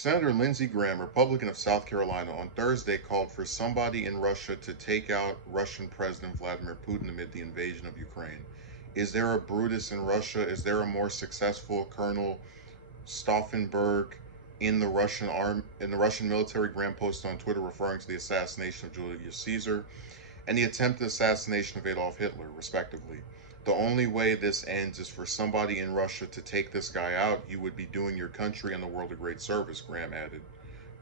Senator Lindsey Graham, Republican of South Carolina, on Thursday called for somebody in Russia to take out Russian President Vladimir Putin amid the invasion of Ukraine. Is there a Brutus in Russia? Is there a more successful Colonel Stauffenberg in the Russian military? Graham posted on Twitter referring to the assassination of Julius Caesar and the attempted assassination of Adolf Hitler, respectively. The only way this ends is for somebody in Russia to take this guy out. You would be doing your country and the world a great service, Graham added.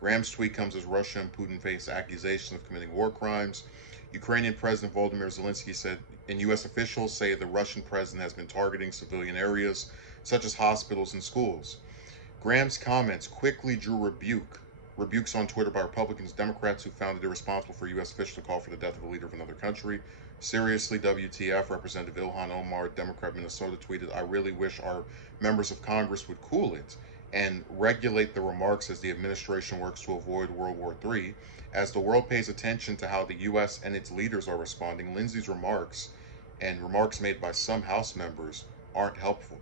Graham's tweet comes as Russia and Putin face accusations of committing war crimes. Ukrainian President Volodymyr Zelensky said, and U.S. officials say the Russian president has been targeting civilian areas such as hospitals and schools. Graham's comments quickly drew rebukes on Twitter by Republicans, Democrats who found it irresponsible for U.S. officials to call for the death of a leader of another country. Seriously, WTF, Representative Ilhan Omar, Democrat Minnesota, tweeted, I really wish our members of Congress would cool it and regulate the remarks as the administration works to avoid World War III. As the world pays attention to how the U.S. and its leaders are responding, Lindsey's remarks and remarks made by some House members aren't helpful.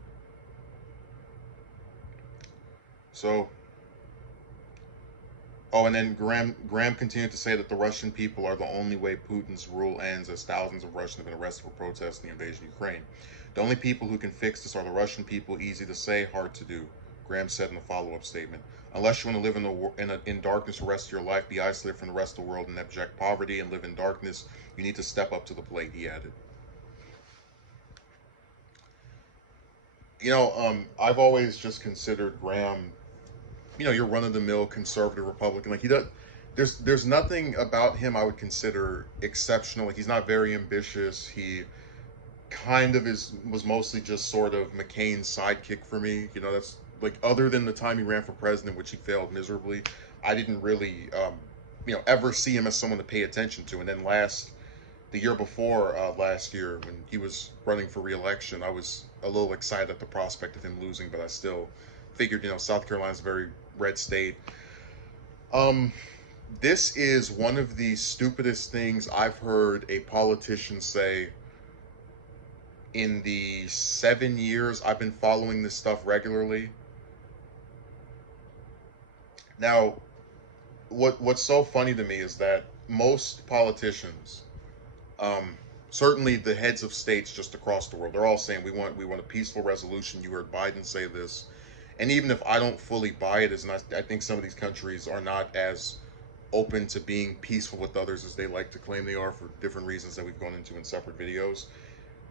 So, and then Graham continued to say that the Russian people are the only way Putin's rule ends, as thousands of Russians have been arrested for protesting the invasion of Ukraine. The only people who can fix this are the Russian people. Easy to say, hard to do, Graham said in a follow-up statement. Unless you want to live in darkness the rest of your life, be isolated from the rest of the world in abject poverty, and live in darkness, you need to step up to the plate, he added. I've always just considered Graham, your run-of-the-mill conservative Republican. Like, he does, there's nothing about him I would consider exceptional. Like, he's not very ambitious. He kind of was mostly just sort of McCain's sidekick for me. That's like, other than the time he ran for president, which he failed miserably, I didn't really, ever see him as someone to pay attention to. And then the year before last year, when he was running for re-election, I was a little excited at the prospect of him losing, but I still figured, South Carolina's a very red state. This is one of the stupidest things I've heard a politician say in the 7 years I've been following this stuff regularly. Now, what's so funny to me is that most politicians, certainly the heads of states just across the world, they're all saying we want a peaceful resolution. You heard Biden say this. And even if I don't fully buy it, I think some of these countries are not as open to being peaceful with others as they like to claim they are, for different reasons that we've gone into in separate videos.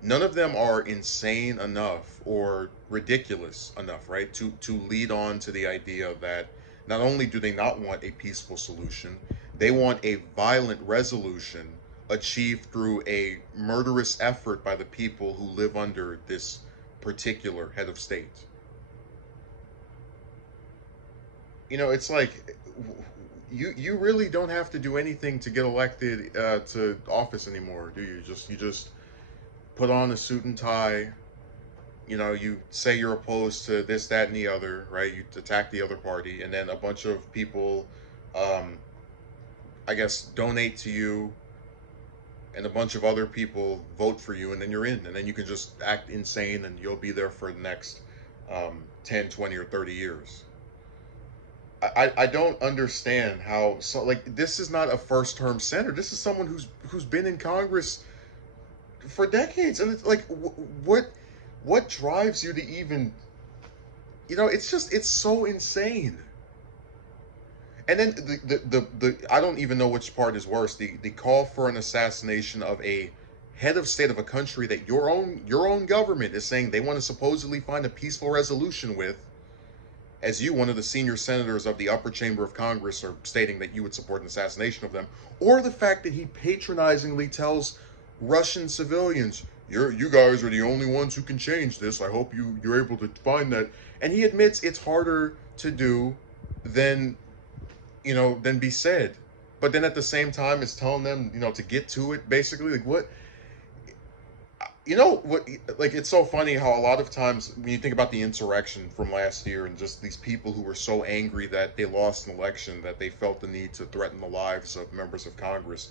None of them are insane enough or ridiculous enough, right, to lead on to the idea that not only do they not want a peaceful solution, they want a violent resolution achieved through a murderous effort by the people who live under this particular head of state. It's like, you really don't have to do anything to get elected to office anymore, do you? You just put on a suit and tie. You say you're opposed to this, that, and the other, right? You attack the other party, and then a bunch of people, I guess, donate to you, and a bunch of other people vote for you, and then you're in, and then you can just act insane, and you'll be there for the next 10, 20, or 30 years. I don't understand how, so, like, this is not a first-term senator. This is someone who's been in Congress for decades, and it's like, what drives you to even, it's so insane. And then the I don't even know which part is worse. The call for an assassination of a head of state of a country that your own government is saying they want to supposedly find a peaceful resolution with, as you, one of the senior senators of the upper chamber of Congress, are stating that you would support an assassination of them, or the fact that he patronizingly tells Russian civilians, you guys are the only ones who can change this. I hope you're able to find that. And he admits it's harder to do than be said. But then at the same time is telling them, to get to it, basically. Like, what? What, like, it's so funny how a lot of times when you think about the insurrection from last year and just these people who were so angry that they lost an election that they felt the need to threaten the lives of members of Congress,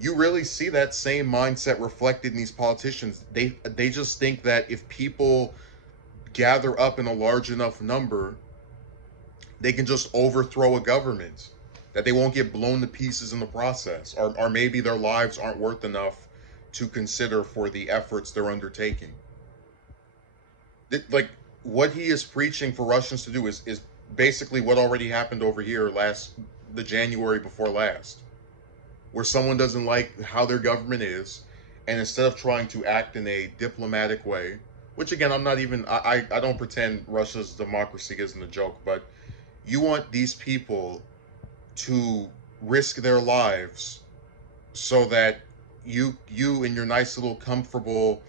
you really see that same mindset reflected in these politicians. They just think that if people gather up in a large enough number, they can just overthrow a government, that they won't get blown to pieces in the process, or maybe their lives aren't worth enough to consider for the efforts they're undertaking. Like, what he is preaching for Russians to do is basically what already happened over here the January before last, where someone doesn't like how their government is, and instead of trying to act in a diplomatic way, which again, I don't pretend Russia's democracy isn't a joke, but you want these people to risk their lives so that you in your nice little comfortable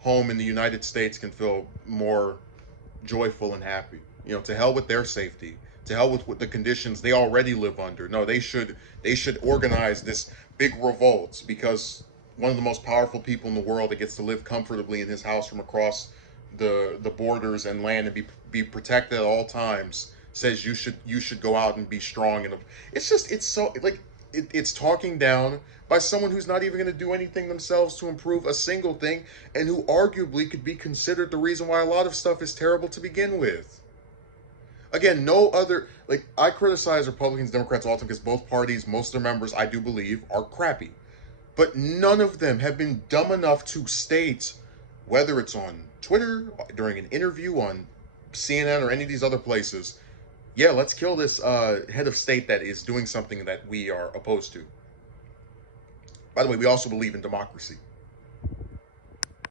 home in the United States can feel more joyful and happy. To hell with their safety. To hell with the conditions they already live under. No, they should organize this big revolt because one of the most powerful people in the world that gets to live comfortably in his house from across the borders and land and be protected at all times says you should go out and be strong. And it's so like it's talking down by someone who's not even going to do anything themselves to improve a single thing, and who arguably could be considered the reason why a lot of stuff is terrible to begin with. Again, no other, like, I criticize Republicans, Democrats all the time because both parties, most of their members, I do believe, are crappy. But none of them have been dumb enough to state, whether it's on Twitter, during an interview on CNN or any of these other places, yeah, let's kill this head of state that is doing something that we are opposed to. By the way, we also believe in democracy.